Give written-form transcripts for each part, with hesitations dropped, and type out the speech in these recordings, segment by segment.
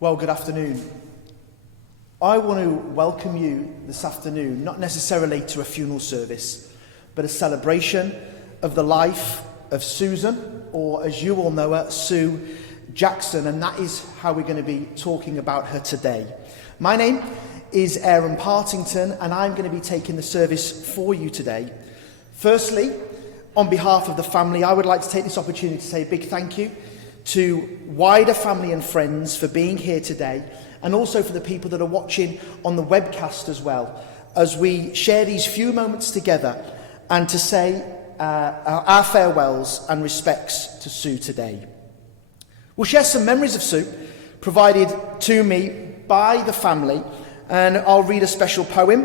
Well, good afternoon. I want to welcome you this afternoon, not necessarily to a funeral service, but a celebration of the life of Susan, or as you all know her, Sue Jackson, and that is how we're going to be talking about her today. My name is Aaron Partington, and I'm going to be taking the service for you today. Firstly, on behalf of the family, I would like to take this opportunity to say a big thank you to wider family and friends for being here today, and also for the people that are watching on the webcast as well, as we share these few moments together and to say our farewells and respects to Sue today. We'll share some memories of Sue provided to me by the family, and I'll read a special poem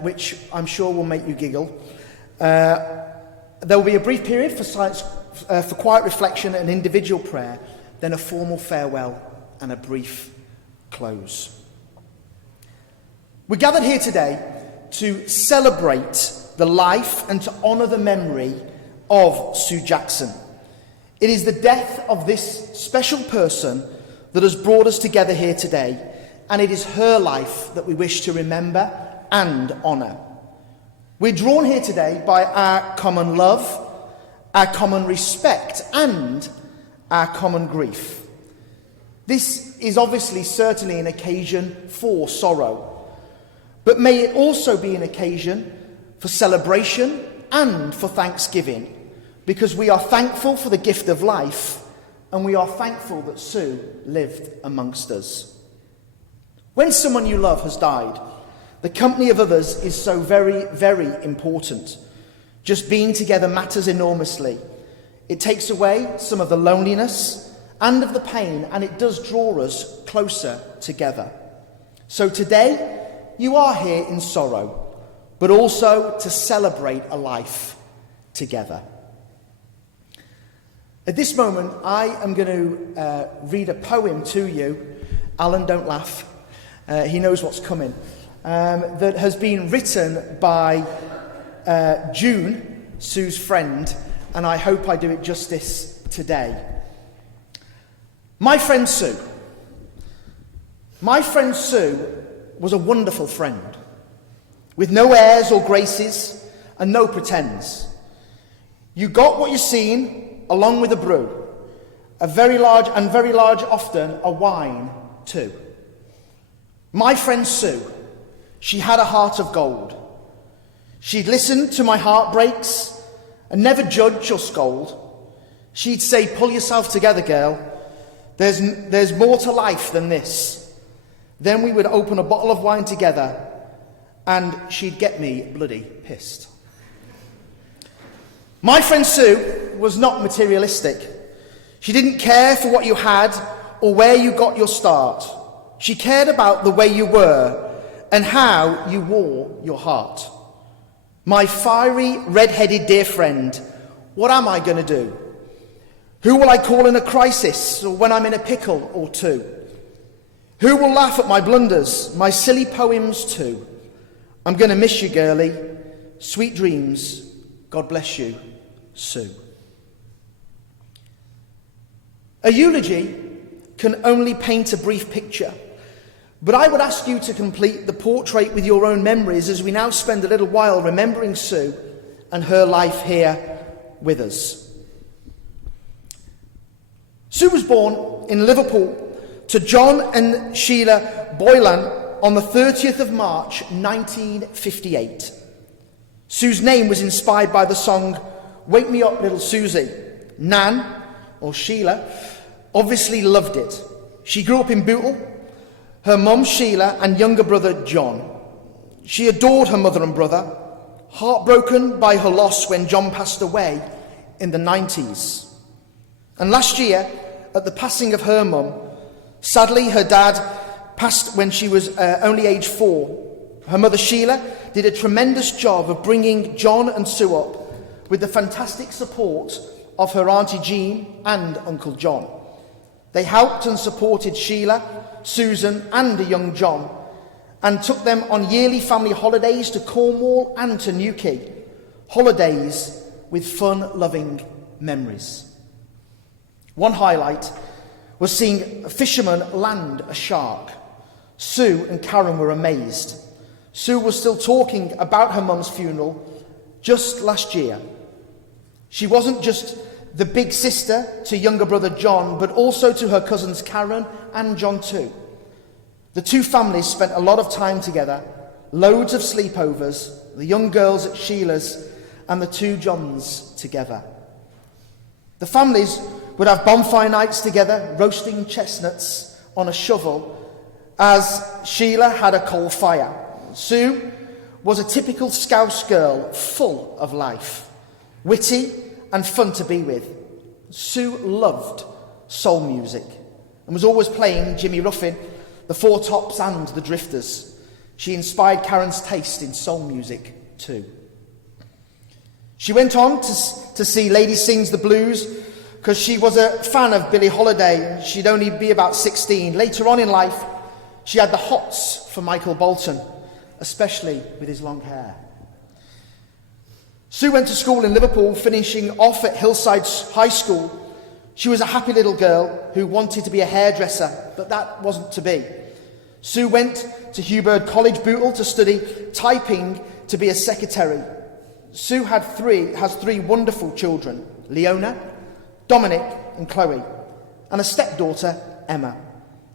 which I'm sure will make you giggle. There will be a brief period for quiet reflection and individual prayer, then a formal farewell and a brief close. We're gathered here today to celebrate the life and to honour the memory of Sue Jackson. It is the death of this special person that has brought us together here today, and it is her life that we wish to remember and honour. We're drawn here today by our common love, our common respect, and our common grief. This is obviously certainly an occasion for sorrow, but may it also be an occasion for celebration and for thanksgiving, because we are thankful for the gift of life, and we are thankful that Sue lived amongst us. When someone you love has died, the company of others is so very, very important. Just being together matters enormously. It takes away some of the loneliness and of the pain, and it does draw us closer together. So today, you are here in sorrow, but also to celebrate a life together. At this moment, I am going to read a poem to you. Alan, don't laugh. He knows what's coming. That has been written by June, Sue's friend, and I hope I do it justice today. My friend Sue. My friend Sue was a wonderful friend, with no airs or graces and no pretends. You got what you seen, along with a brew, a very large often a wine too. My friend Sue, she had a heart of gold. She'd listen to my heartbreaks and never judge or scold. She'd say, "Pull yourself together, girl. There's more to life than this." Then we would open a bottle of wine together, and she'd get me bloody pissed. My friend Sue was not materialistic. She didn't care for what you had or where you got your start. She cared about the way you were and how you wore your heart. My fiery, red-headed dear friend, what am I going to do? Who will I call in a crisis or when I'm in a pickle or two? Who will laugh at my blunders, my silly poems too? I'm going to miss you, girlie. Sweet dreams. God bless you, Sue. A eulogy can only paint a brief picture, but I would ask you to complete the portrait with your own memories as we now spend a little while remembering Sue and her life here with us. Sue was born in Liverpool to John and Sheila Boylan on the 30th of March 1958. Sue's name was inspired by the song "Wake Me Up Little Susie." Nan, or Sheila, obviously loved it. She grew up in Bootle, her mum Sheila and younger brother John. She adored her mother and brother, heartbroken by her loss when John passed away in the 90s. And last year, at the passing of her mum, sadly her dad passed when she was only age 4. Her mother Sheila did a tremendous job of bringing John and Sue up with the fantastic support of her Auntie Jean and Uncle John. They helped and supported Sheila, Susan and a young John, and took them on yearly family holidays to Cornwall and to Newquay. Holidays with fun-loving memories. One highlight was seeing a fisherman land a shark. Sue and Karen were amazed. Sue was still talking about her mum's funeral just last year. She wasn't just the big sister to younger brother John, but also to her cousins Karen and John too. The two families spent a lot of time together, loads of sleepovers, the young girls at Sheila's and the two Johns together. The families would have bonfire nights together, roasting chestnuts on a shovel, as Sheila had a coal fire. Sue was a typical Scouse girl, full of life, witty and fun to be with. Sue loved soul music and was always playing Jimmy Ruffin, the Four Tops and the Drifters. She inspired Karen's taste in soul music too. She went on to see Lady Sings the Blues because she was a fan of Billie Holiday. She'd only be about 16. Later on in life, she had the hots for Michael Bolton, especially with his long hair. Sue went to school in Liverpool, finishing off at Hillside High School. She was a happy little girl who wanted to be a hairdresser, but that wasn't to be. Sue went to Hugh Bird College, Bootle, to study typing to be a secretary. Sue has three wonderful children, Leona, Dominic and Chloe, and a stepdaughter, Emma,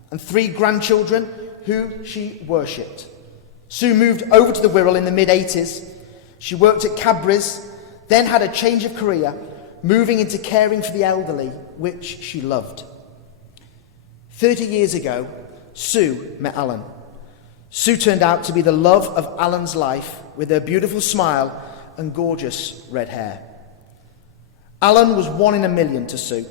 and 3 grandchildren who she worshipped. Sue moved over to the Wirral in the mid-80s. She worked at Cadbury's, then had a change of career, moving into caring for the elderly, which she loved. 30 years ago, Sue met Alan. Sue turned out to be the love of Alan's life with her beautiful smile and gorgeous red hair. Alan was 1 in a million to Sue.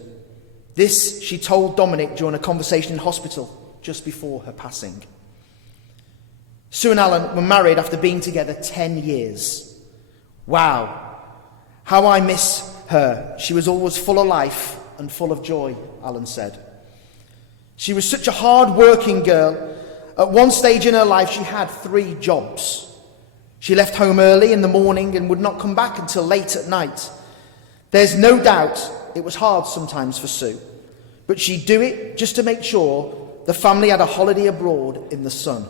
This she told Dominic during a conversation in hospital just before her passing. Sue and Alan were married after being together 10 years. Wow, how I miss her. She was always full of life and full of joy, Alan said. She was such a hard-working girl. At one stage in her life, she had 3 jobs. She left home early in the morning and would not come back until late at night. There's no doubt it was hard sometimes for Sue, but she'd do it just to make sure the family had a holiday abroad in the sun.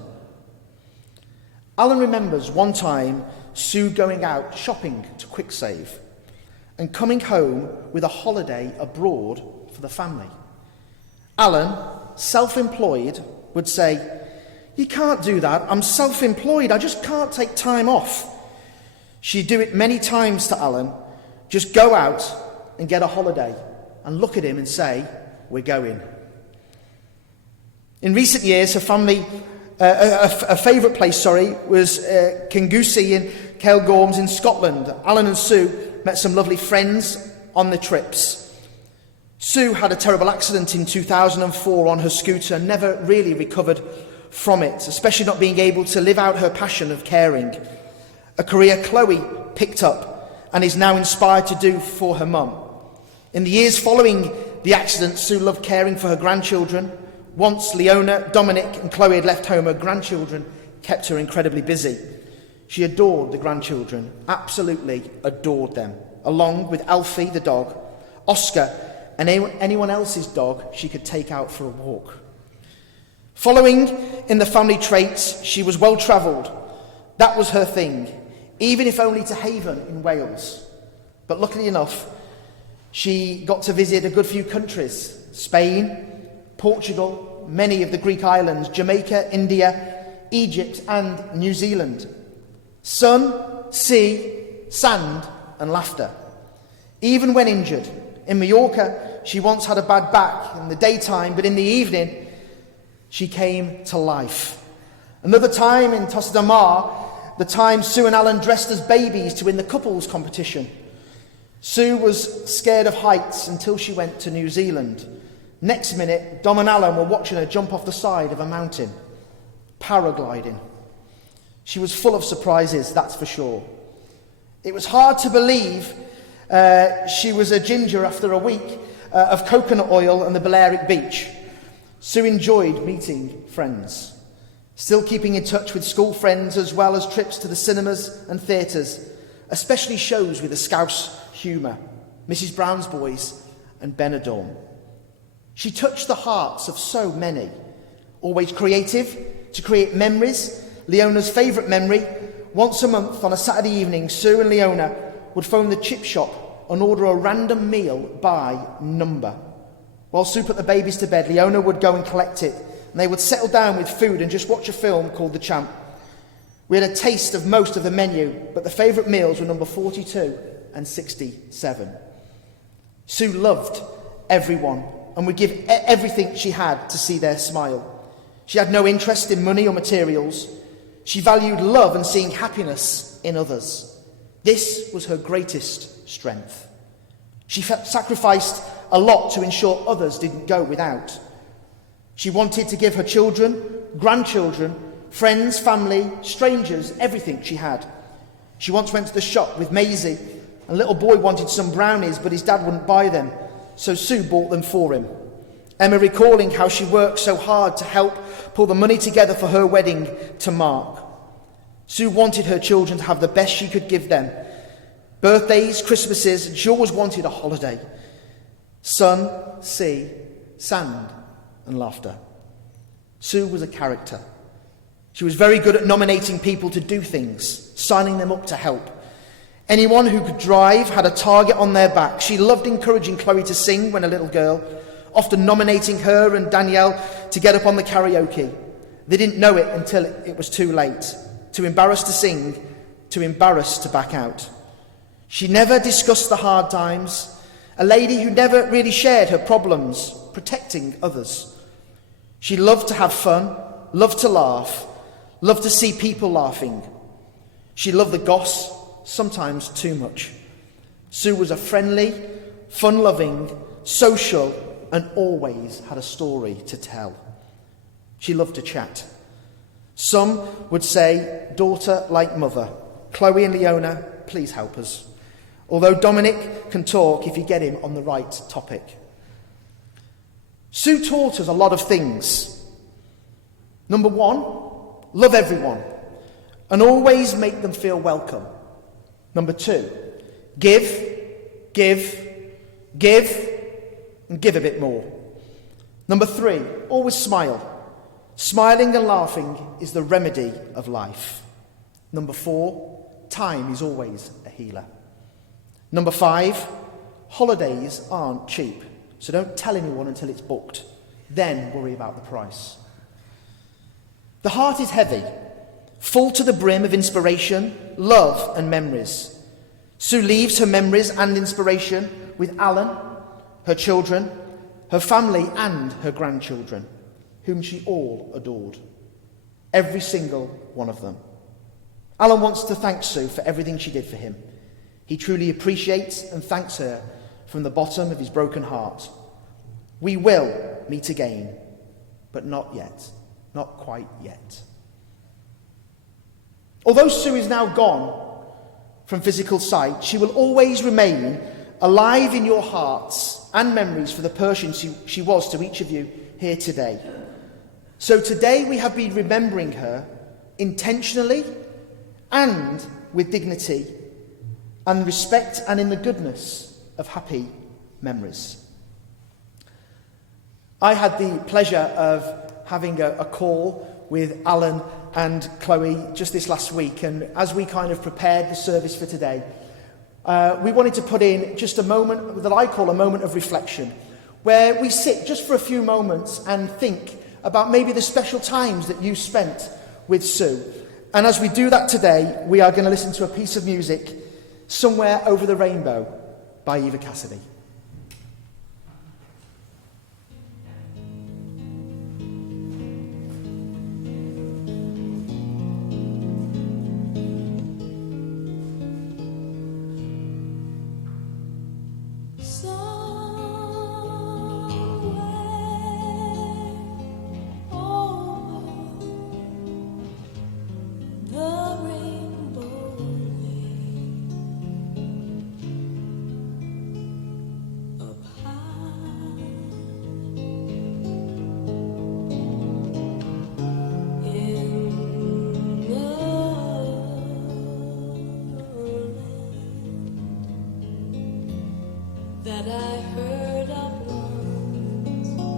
Alan remembers one time Sue going out shopping to Quicksave and coming home with a holiday abroad for the family. Alan, self-employed, would say, "You can't do that. I'm self-employed. I just can't take time off." She'd do it many times to Alan, just go out and get a holiday and look at him and say, "We're going." In recent years, her family, a favourite place, was Kingussie in Cairngorms in Scotland. Alan and Sue met some lovely friends on the trips. Sue had a terrible accident in 2004 on her scooter and never really recovered from it, especially not being able to live out her passion of caring. A career Chloe picked up and is now inspired to do for her mum. In the years following the accident, Sue loved caring for her grandchildren. Once Leona, Dominic and Chloe had left home, her grandchildren kept her incredibly busy. She adored the grandchildren, absolutely adored them, along with Alfie the dog, Oscar, and anyone else's dog she could take out for a walk. Following in the family traits, she was well-travelled. That was her thing, even if only to Haven in Wales. But luckily enough, she got to visit a good few countries: Spain, Portugal, many of the Greek islands, Jamaica, India, Egypt and New Zealand. Sun, sea, sand and laughter. Even when injured. In Mallorca, she once had a bad back in the daytime, but in the evening, she came to life. Another time in Tossa de Mar, the time Sue and Alan dressed as babies to win the couples competition. Sue was scared of heights until she went to New Zealand. Next minute, Dom and Alan were watching her jump off the side of a mountain. Paragliding. She was full of surprises, that's for sure. It was hard to believe she was a ginger after a week of coconut oil and the Balearic Beach. Sue enjoyed meeting friends, still keeping in touch with school friends as well as trips to the cinemas and theatres, especially shows with a Scouse humour, Mrs Brown's Boys and Benidorm. She touched the hearts of so many. Always creative to create memories. Leona's favourite memory: once a month on a Saturday evening, Sue and Leona would phone the chip shop and order a random meal by number. While Sue put the babies to bed, Leona would go and collect it, and they would settle down with food and just watch a film called The Champ. We had a taste of most of the menu, but the favourite meals were number 42 and 67. Sue loved everyone and would give everything she had to see their smile. She had no interest in money or materials. She valued love and seeing happiness in others. This was her greatest strength. She sacrificed a lot to ensure others didn't go without. She wanted to give her children, grandchildren, friends, family, strangers, everything she had. She once went to the shop with Maisie. A little boy wanted some brownies, but his dad wouldn't buy them, so Sue bought them for him. Emma recalling how she worked so hard to help pull the money together for her wedding to Mark. Sue wanted her children to have the best she could give them. Birthdays, Christmases, and she always wanted a holiday. Sun, sea, sand, and laughter. Sue was a character. She was very good at nominating people to do things, signing them up to help. Anyone who could drive had a target on their back. She loved encouraging Chloe to sing when a little girl, often nominating her and Danielle to get up on the karaoke. They didn't know it until it was too late. Too embarrassed to sing, too embarrassed to back out. She never discussed the hard times. A lady who never really shared her problems, protecting others. She loved to have fun, loved to laugh, loved to see people laughing. She loved the goss, sometimes too much. Sue was a friendly, fun-loving, social, and always had a story to tell. She loved to chat. Some would say, daughter like mother. Chloe and Leona, please help us. Although Dominic can talk if you get him on the right topic. Sue taught us a lot of things. Number one, love everyone and always make them feel welcome. Number two, give, and give a bit more. Number three, always smile. Smiling and laughing is the remedy of life. Number four, time is always a healer. Number five, holidays aren't cheap, so don't tell anyone until it's booked. Then worry about the price. The heart is heavy, full to the brim of inspiration, love and memories. Sue leaves her memories and inspiration with Alan, her children, her family and her grandchildren, whom she all adored. Every single one of them. Alan wants to thank Sue for everything she did for him. He truly appreciates and thanks her from the bottom of his broken heart. We will meet again, but not yet. Not quite yet. Although Sue is now gone from physical sight, she will always remain alive in your hearts and memories for the person she was to each of you here today. So today we have been remembering her intentionally and with dignity and respect and in the goodness of happy memories. I had the pleasure of having a call with Alan and Chloe just this last week, and as we kind of prepared the service for today, we wanted to put in just a moment that I call a moment of reflection, where we sit just for a few moments and think about maybe the special times that you spent with Sue. And as we do that today, we are going to listen to a piece of music, Somewhere Over the Rainbow by Eva Cassidy. That I heard of once.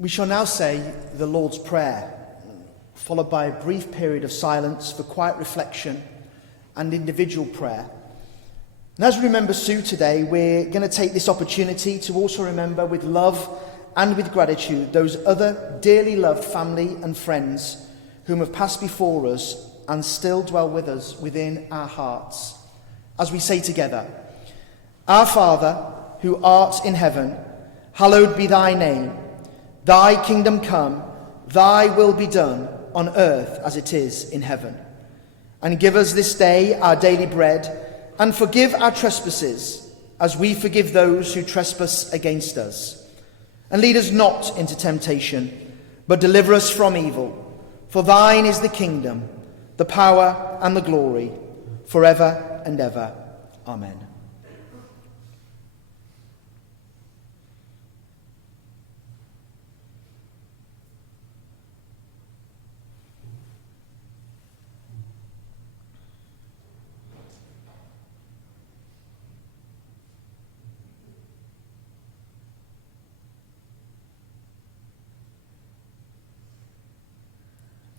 We shall now say the Lord's Prayer, followed by a brief period of silence for quiet reflection and individual prayer. And as we remember Sue today, we're going to take this opportunity to also remember with love and with gratitude those other dearly loved family and friends whom have passed before us and still dwell with us within our hearts. As we say together, Our Father, who art in heaven, hallowed be thy name. Thy kingdom come, thy will be done on earth as it is in heaven. And give us this day our daily bread, and forgive our trespasses, as we forgive those who trespass against us. And lead us not into temptation, but deliver us from evil. For thine is the kingdom, the power, and the glory, forever and ever. Amen.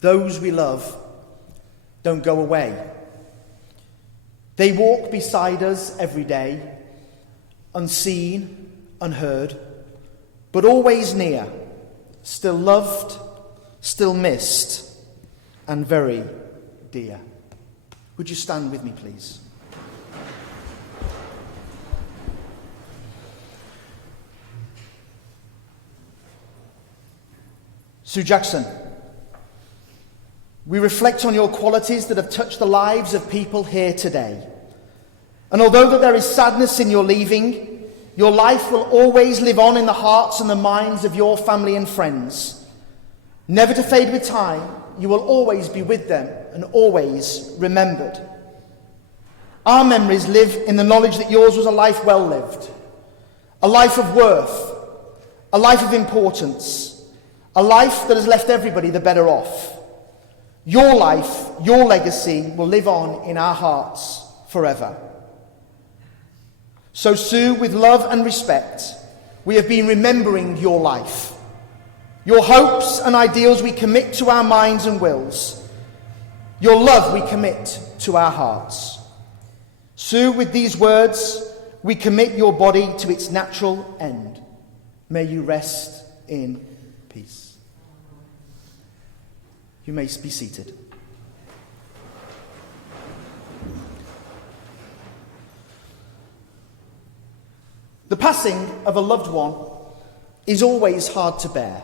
Those we love don't go away. They walk beside us every day, unseen, unheard, but always near, still loved, still missed, and very dear. Would you stand with me, please? Sue Jackson, we reflect on your qualities that have touched the lives of people here today. And although that there is sadness in your leaving, your life will always live on in the hearts and the minds of your family and friends. Never to fade with time, you will always be with them and always remembered. Our memories live in the knowledge that yours was a life well lived, a life of worth, a life of importance, a life that has left everybody the better off. Your life, your legacy will live on in our hearts forever. So, Sue, with love and respect, we have been remembering your life. Your hopes and ideals we commit to our minds and wills. Your love we commit to our hearts. Sue, with these words, we commit your body to its natural end. May you rest in peace. You may be seated. The passing of a loved one is always hard to bear.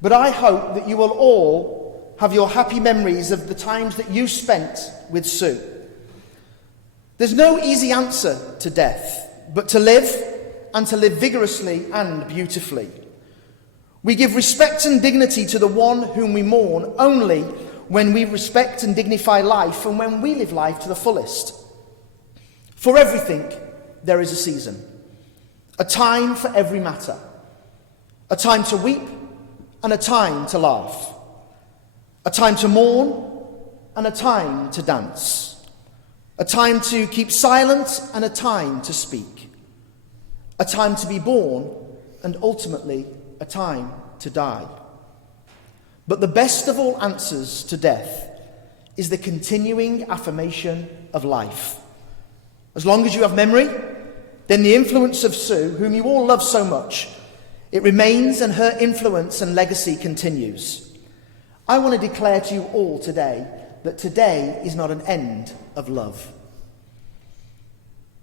But I hope that you will all have your happy memories of the times that you spent with Sue. There's no easy answer to death, but to live, and to live vigorously and beautifully. We give respect and dignity to the one whom we mourn only when we respect and dignify life and when we live life to the fullest. For everything, there is a season, a time for every matter, a time to weep and a time to laugh, a time to mourn and a time to dance, a time to keep silent and a time to speak, a time to be born and ultimately a time to die. But the best of all answers to death is the continuing affirmation of life. As long as you have memory, then the influence of Sue, whom you all love so much, it remains, and her influence and legacy continues. I want to declare to you all today that today is not an end of love.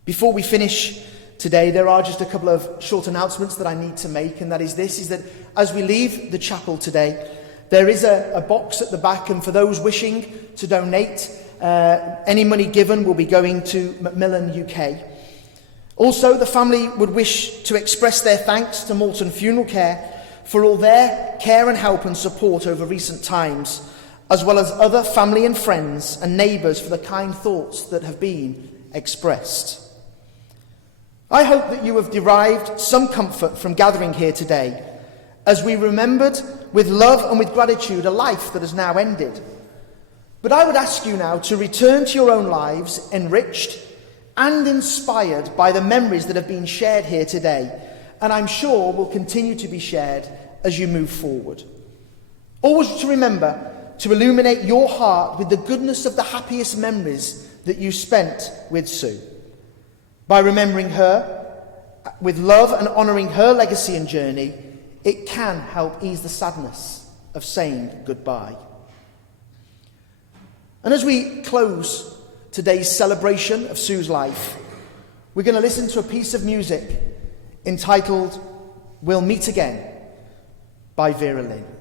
Before we finish today, there are just a couple of short announcements that I need to make, and that is that as we leave the chapel today, there is a box at the back, and for those wishing to donate, any money given will be going to Macmillan UK. Also, the family would wish to express their thanks to Moulton Funeral Care for all their care and help and support over recent times, as well as other family and friends and neighbours for the kind thoughts that have been expressed. I hope that you have derived some comfort from gathering here today, as we remembered with love and with gratitude a life that has now ended. But I would ask you now to return to your own lives enriched and inspired by the memories that have been shared here today, and I'm sure will continue to be shared as you move forward. Always to remember to illuminate your heart with the goodness of the happiest memories that you spent with Sue. By remembering her with love and honouring her legacy and journey, it can help ease the sadness of saying goodbye. And as we close today's celebration of Sue's life, we're going to listen to a piece of music entitled "We'll Meet Again" by Vera Lynn.